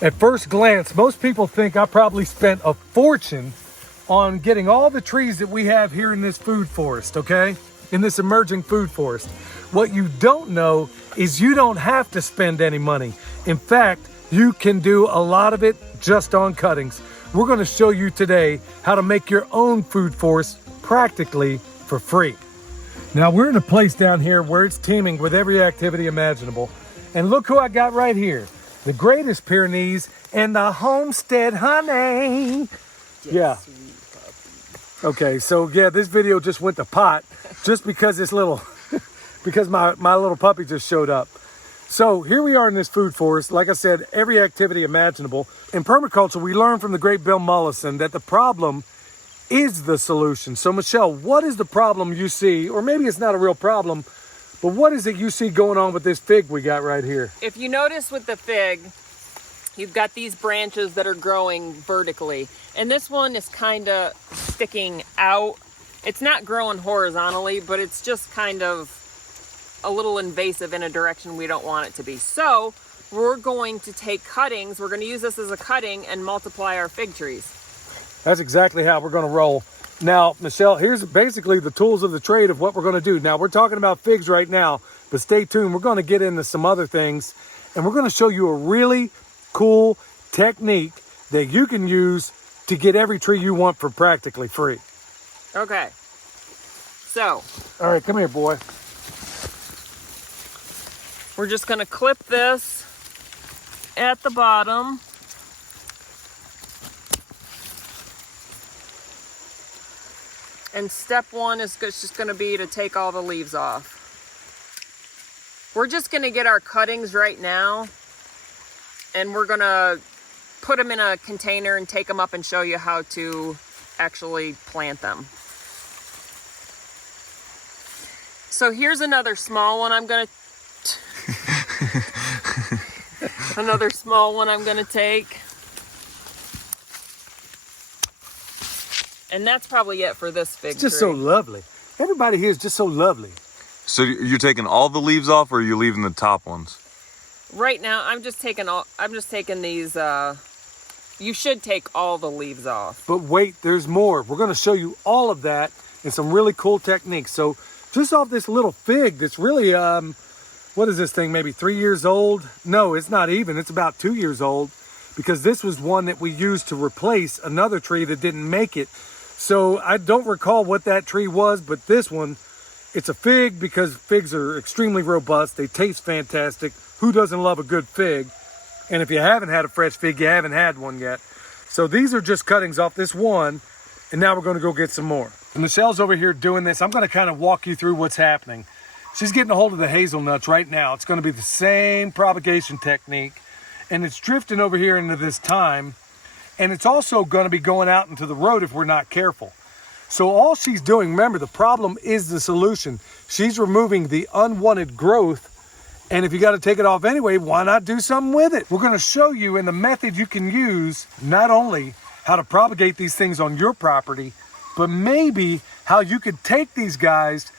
At first glance, most people think I probably spent a fortune on getting all the trees that we have here in this food forest, okay? In this emerging food forest. What you don't know is you don't have to spend any money. In fact, you can do a lot of it just on cuttings. We're going to show you today how to make your own food forest practically for free. Now we're in a place down here where it's teeming with every activity imaginable. And look who I got right here. The greatest Pyrenees and the homestead honey. Yeah. Okay, so yeah, this video just went to pot just because this little, because my little puppy just showed up. So here we are in this food forest. Like I said, every activity imaginable. In permaculture, we learned from the great Bill Mollison that the problem is the solution. So Michelle, what is the problem you see? Or maybe it's not a real problem, but what is it you see going on with this fig we got right here? If you notice with the fig, you've got these branches that are growing vertically. And this one is kind of sticking out. It's not growing horizontally, but it's just kind of a little invasive in a direction we don't want it to be. So we're going to take cuttings. We're going to use this as a cutting and multiply our fig trees. That's exactly how we're going to roll. Now, Michelle, here's basically the tools of the trade of what we're going to do. Now, we're talking about figs right now, but stay tuned. We're going to get into some other things, and we're going to show you a really cool technique that you can use to get every tree you want for practically free. Okay. So. All right, come here, boy. We're just going to clip this at the bottom. And step one is just going to be to take all the leaves off. We're just going to get our cuttings right now, and we're going to put them in a container and take them up and show you how to actually plant them. So here's another small one I'm going to another small one I'm going to take. And that's probably it for this fig It's just tree. so lovely. Everybody here is just so lovely. So you're taking all the leaves off, or are you leaving the top ones? Right now, I'm just taking these, you should take all the leaves off. But wait, there's more. We're going to show you all of that and some really cool techniques. So just off this little fig that's really, what is this thing, maybe 3 years old? No, it's not even. It's about 2 years old, because this was one that we used to replace another tree that didn't make it. So I don't recall what that tree was, but this one, it's a fig because figs are extremely robust. They taste fantastic. Who doesn't love a good fig? And if you haven't had a fresh fig, you haven't had one yet. So these are just cuttings off this one, and now we're going to go get some more. Michelle's over here doing this. I'm going to kind of walk you through what's happening. She's getting a hold of the hazelnuts right now. It's going to be the same propagation technique, and it's drifting over here into this thyme, and it's also going to be going out into the road if we're not careful. So all she's doing, remember, the problem is the solution. She's removing the unwanted growth, and if you got to take it off anyway, why not do something with it? We're going to show you in the method you can use not only how to propagate these things on your property, but maybe how you could take these guys,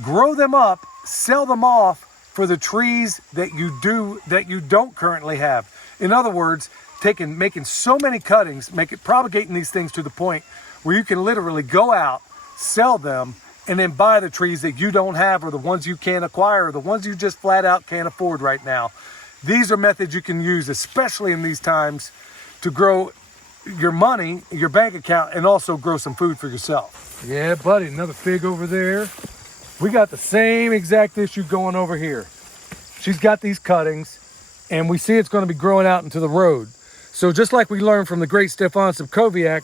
grow them up, sell them off for the trees that you don't currently have. In other words, making so many cuttings, propagating these things to the point where you can literally go out, sell them, and then buy the trees that you don't have, or the ones you can't acquire, or the ones you just flat out can't afford right now. These are methods you can use, especially in these times, to grow your money, your bank account, and also grow some food for yourself. Yeah, buddy, another fig over there. We got the same exact issue going over here. She's got these cuttings, and we see it's going to be growing out into the road. So just like we learned from the great Stefan Subkowiak,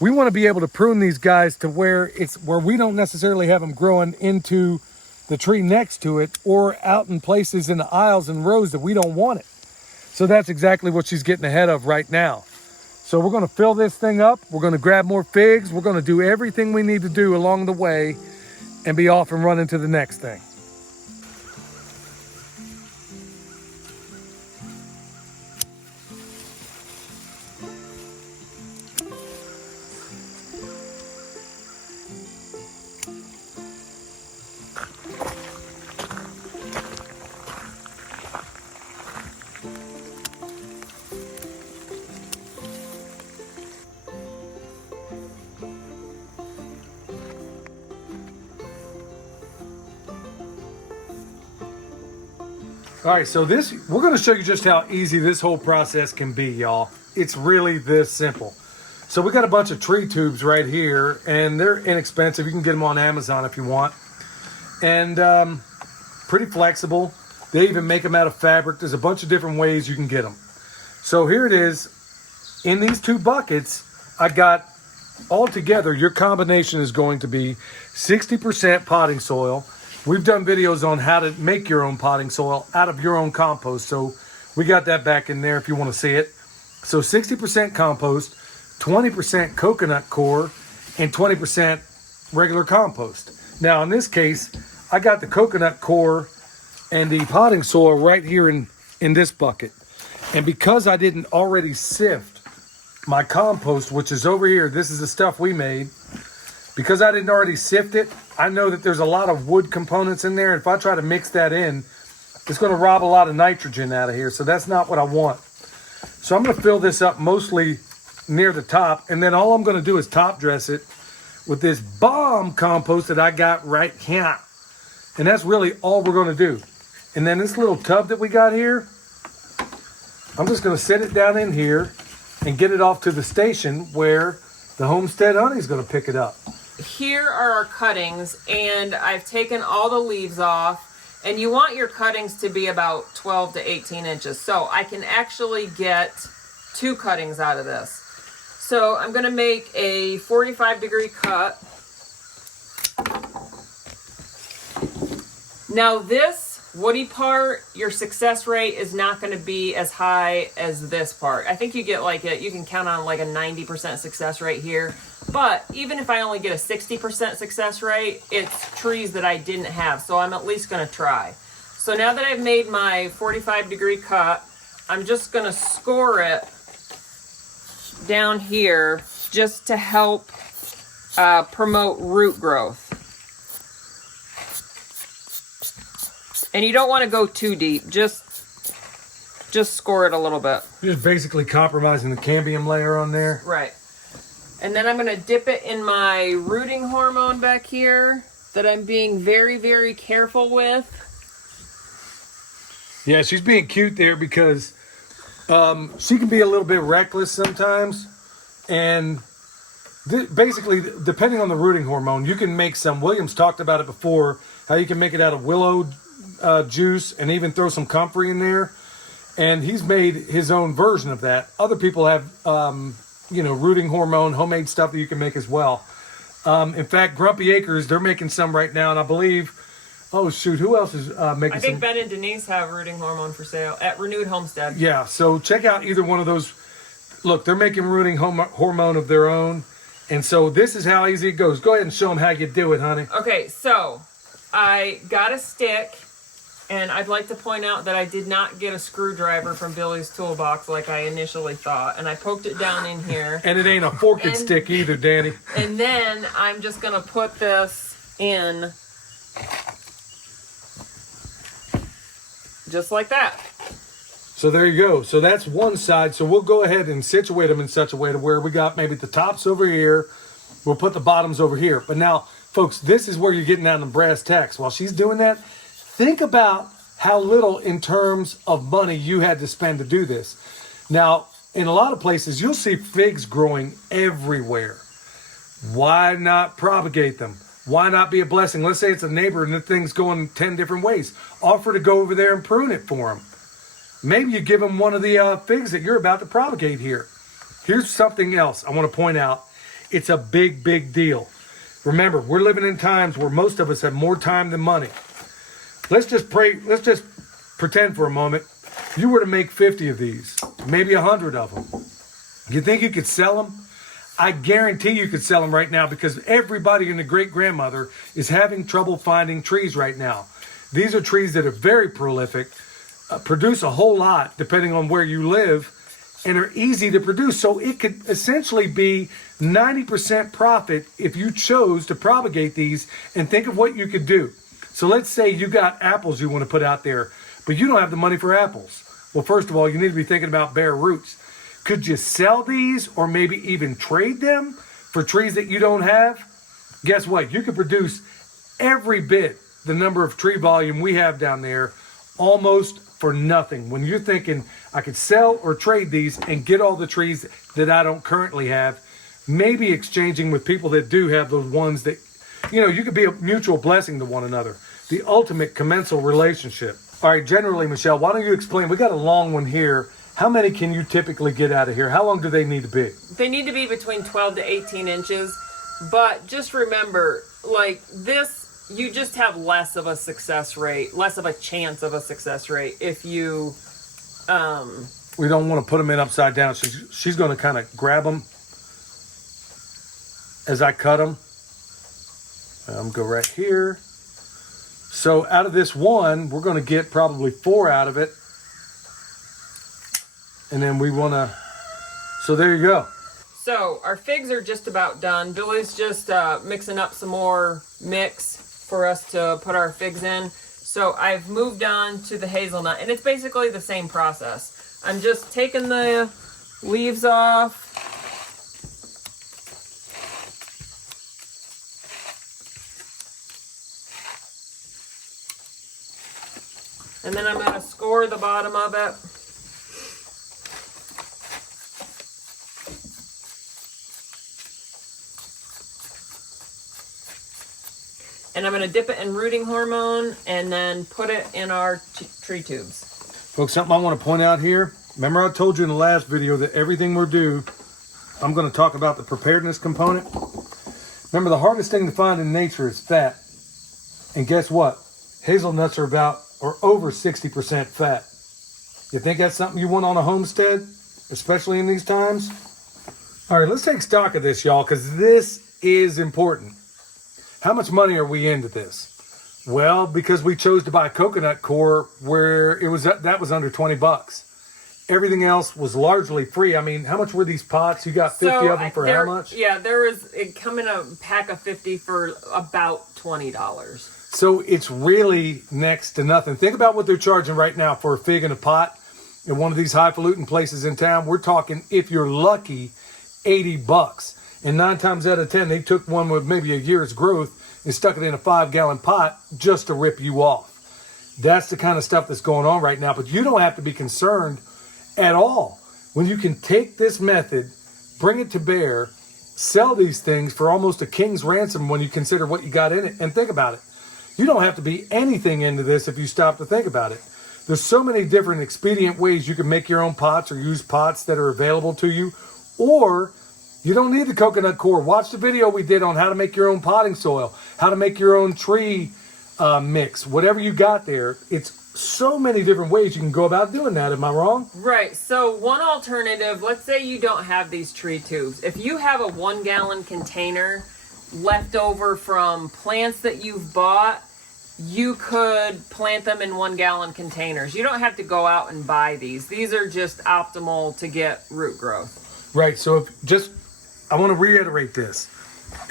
we want to be able to prune these guys to where we don't necessarily have them growing into the tree next to it, or out in places in the aisles and rows that we don't want it. So that's exactly what she's getting ahead of right now. So we're going to fill this thing up. We're going to grab more figs. We're going to do everything we need to do along the way and be off and run into the next thing. All right, so we're going to show you just how easy this whole process can be, y'all. It's really this simple. So we got a bunch of tree tubes right here, and they're inexpensive. You can get them on Amazon if you want. And pretty flexible. They even make them out of fabric. There's a bunch of different ways you can get them. So here it is. In these 2 buckets, I got altogether, your combination is going to be 60% potting soil. We've done videos on how to make your own potting soil out of your own compost. So we got that back in there if you want to see it. So 60% compost, 20% coconut coir, and 20% regular compost. Now in this case, I got the coconut coir and the potting soil right here in this bucket. And because I didn't already sift my compost, which is over here, this is the stuff we made. Because I didn't already sift it, I know that there's a lot of wood components in there. If I try to mix that in, it's going to rob a lot of nitrogen out of here. So that's not what I want. So I'm going to fill this up mostly near the top. And then all I'm going to do is top dress it with this bomb compost that I got right here. And that's really all we're going to do. And then this little tub that we got here, I'm just going to set it down in here and get it off to the station where the Homestead Honey is going to pick it up. Here are our cuttings, and I've taken all the leaves off, and you want your cuttings to be about 12 to 18 inches. So I can actually get 2 cuttings out of this. So I'm going to make a 45-degree cut. Now this woody part, your success rate is not going to be as high as this part. I think you get you can count on like a 90% success rate here. But even if I only get a 60% success rate, it's trees that I didn't have. So I'm at least going to try. So now that I've made my 45-degree cut, I'm just going to score it down here just to help promote root growth. And you don't want to go too deep. Just score it a little bit. You're just basically compromising the cambium layer on there. Right. And then I'm going to dip it in my rooting hormone back here that I'm being very, very careful with. Yeah, she's being cute there because she can be a little bit reckless sometimes. And basically, depending on the rooting hormone, you can make some. Williams talked about it before, how you can make it out of willow juice and even throw some comfrey in there. And he's made his own version of that. Other people have, rooting hormone, homemade stuff that you can make as well. In fact, Grumpy Acres, they're making some right now. And I believe, who else is making some? I think Ben and Denise have rooting hormone for sale at Renewed Homestead. Yeah, so check out either one of those. Look, they're making rooting hormone of their own. And so this is how easy it goes. Go ahead and show them how you do it, honey. Okay, so I got a stick. And I'd like to point out that I did not get a screwdriver from Billy's toolbox like I initially thought. And I poked it down in here. And it ain't a forked stick either, Danny. And then I'm just going to put this in just like that. So there you go. So that's one side. So we'll go ahead and situate them in such a way to where we got maybe the tops over here. We'll put the bottoms over here. But now, folks, this is where you're getting down to brass tacks. While she's doing that, think about how little in terms of money you had to spend to do this. Now, in a lot of places, you'll see figs growing everywhere. Why not propagate them? Why not be a blessing? Let's say it's a neighbor and the thing's going 10 different ways. Offer to go over there and prune it for them. Maybe you give them one of the figs that you're about to propagate here. Here's something else I want to point out. It's a big, big deal. Remember, we're living in times where most of us have more time than money. Let's just pretend for a moment you were to make 50 of these, maybe 100 of them. You think you could sell them? I guarantee you could sell them right now because everybody and the great-grandmother is having trouble finding trees right now. These are trees that are very prolific, produce a whole lot depending on where you live, and are easy to produce. So it could essentially be 90% profit if you chose to propagate these, and think of what you could do. So let's say you got apples you want to put out there, but you don't have the money for apples. Well, first of all, you need to be thinking about bare roots. Could you sell these or maybe even trade them for trees that you don't have? Guess what? You could produce every bit the number of tree volume we have down there almost for nothing. When you're thinking, I could sell or trade these and get all the trees that I don't currently have, maybe exchanging with people that do have the ones that, you know, you could be a mutual blessing to one another. The ultimate commensal relationship. All right, generally, Michelle, why don't you explain? We got a long one here. How many can you typically get out of here? How long do they need to be? They need to be between 12 to 18 inches. But just remember, like this, you just have less of a success rate, less of a chance of a success rate if you... We don't want to put them in upside down. She's going to kind of grab them as I cut them. Go right here. So out of this one, we're going to get probably 4 out of it. And then we want to, so there you go. So our figs are just about done. Billy's just mixing up some more mix for us to put our figs in. So I've moved on to the hazelnut, and it's basically the same process. I'm just taking the leaves off. And then I'm going to score the bottom of it. And I'm going to dip it in rooting hormone and then put it in our tree tubes. Folks, something I want to point out here. Remember I told you in the last video that everything we're due, I'm going to talk about the preparedness component. Remember, the hardest thing to find in nature is fat. And guess what? Hazelnuts are about or over 60% fat. You think that's something you want on a homestead, especially in these times? All right, let's take stock of this, y'all, because this is important. How much money are we into this? Well, because we chose to buy coconut core where that was under 20 bucks. Everything else was largely free. I mean, how much were these pots? You got 50 of them for how much? Yeah, it come in a pack of 50 for about $20. So it's really next to nothing. Think about what they're charging right now for a fig in a pot in one of these highfalutin places in town. We're talking, if you're lucky, 80 bucks. And 9 times out of 10, they took one with maybe a year's growth and stuck it in a 5-gallon pot just to rip you off. That's the kind of stuff that's going on right now. But you don't have to be concerned at all when you can take this method, bring it to bear, sell these things for almost a king's ransom when you consider what you got in it. And think about it. You don't have to be anything into this if you stop to think about it. There's so many different expedient ways you can make your own pots or use pots that are available to you. Or you don't need the coconut core. Watch the video we did on how to make your own potting soil, how to make your own tree mix, whatever you got there. It's so many different ways you can go about doing that. Am I wrong? Right. So one alternative, let's say you don't have these tree tubes. If you have a 1-gallon container left over from plants that you've bought, you could plant them in 1-gallon containers. You don't have to go out and buy these. These are just optimal to get root growth. Right. So I want to reiterate this.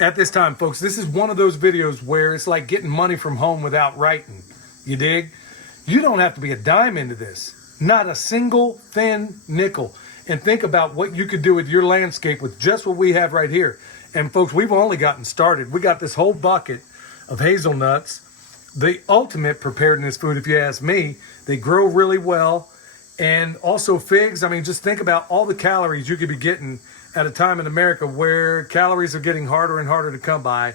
At this time, folks, this is one of those videos where it's like getting money from home without writing. You dig? You don't have to be a dime into this. Not a single thin nickel. And think about what you could do with your landscape with just what we have right here. And folks, we've only gotten started. We got this whole bucket of hazelnuts. The ultimate preparedness food, if you ask me. They grow really well. And also figs. I mean, just think about all the calories you could be getting at a time in America where calories are getting harder and harder to come by.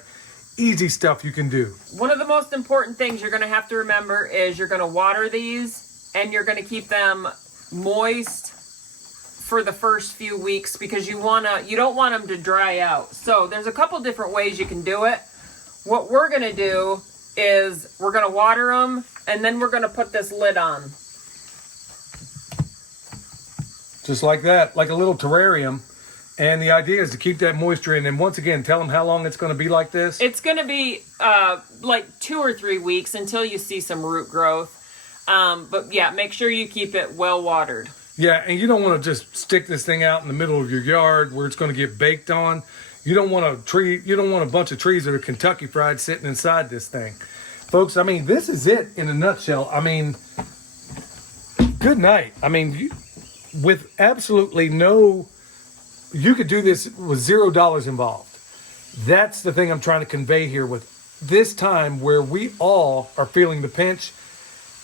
Easy stuff you can do. One of the most important things you're going to have to remember is you're going to water these and you're going to keep them moist for the first few weeks because you don't want them to dry out. So there's a couple different ways you can do it. What we're going to do is we're going to water them and then we're going to put this lid on. Just like that, like a little terrarium. And the idea is to keep that moisture in. And once again, tell them how long it's going to be like this. It's going to be like 2 or 3 weeks until you see some root growth. But yeah, make sure you keep it well watered. Yeah, and you don't want to just stick this thing out in the middle of your yard where it's going to get baked on. You don't want a bunch of trees that are Kentucky fried sitting inside this thing. Folks, I mean, this is it in a nutshell. I mean, good night. I mean, with absolutely no... You could do this with $0 involved. That's the thing I'm trying to convey here with this time where we all are feeling the pinch.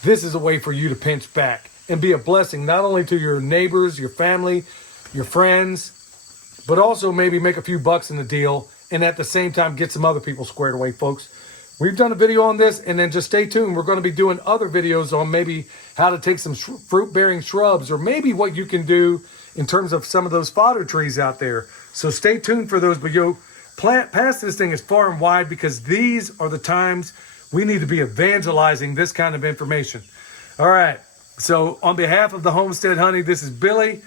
this is a way for you to pinch back and be a blessing, not only to your neighbors, your family, your friends, but also maybe make a few bucks in the deal and at the same time get some other people squared away, folks. We've done a video on this, and then just stay tuned. We're going to be doing other videos on maybe how to take some fruit-bearing shrubs, or maybe what you can do in terms of some of those fodder trees out there. So stay tuned for those. But pass this thing as far and wide, because these are the times we need to be evangelizing this kind of information. All right. So on behalf of the Homestead Honey, this is Billy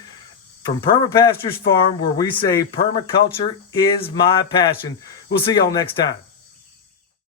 from Perma Pastures Farm, where we say permaculture is my passion. We'll see y'all next time.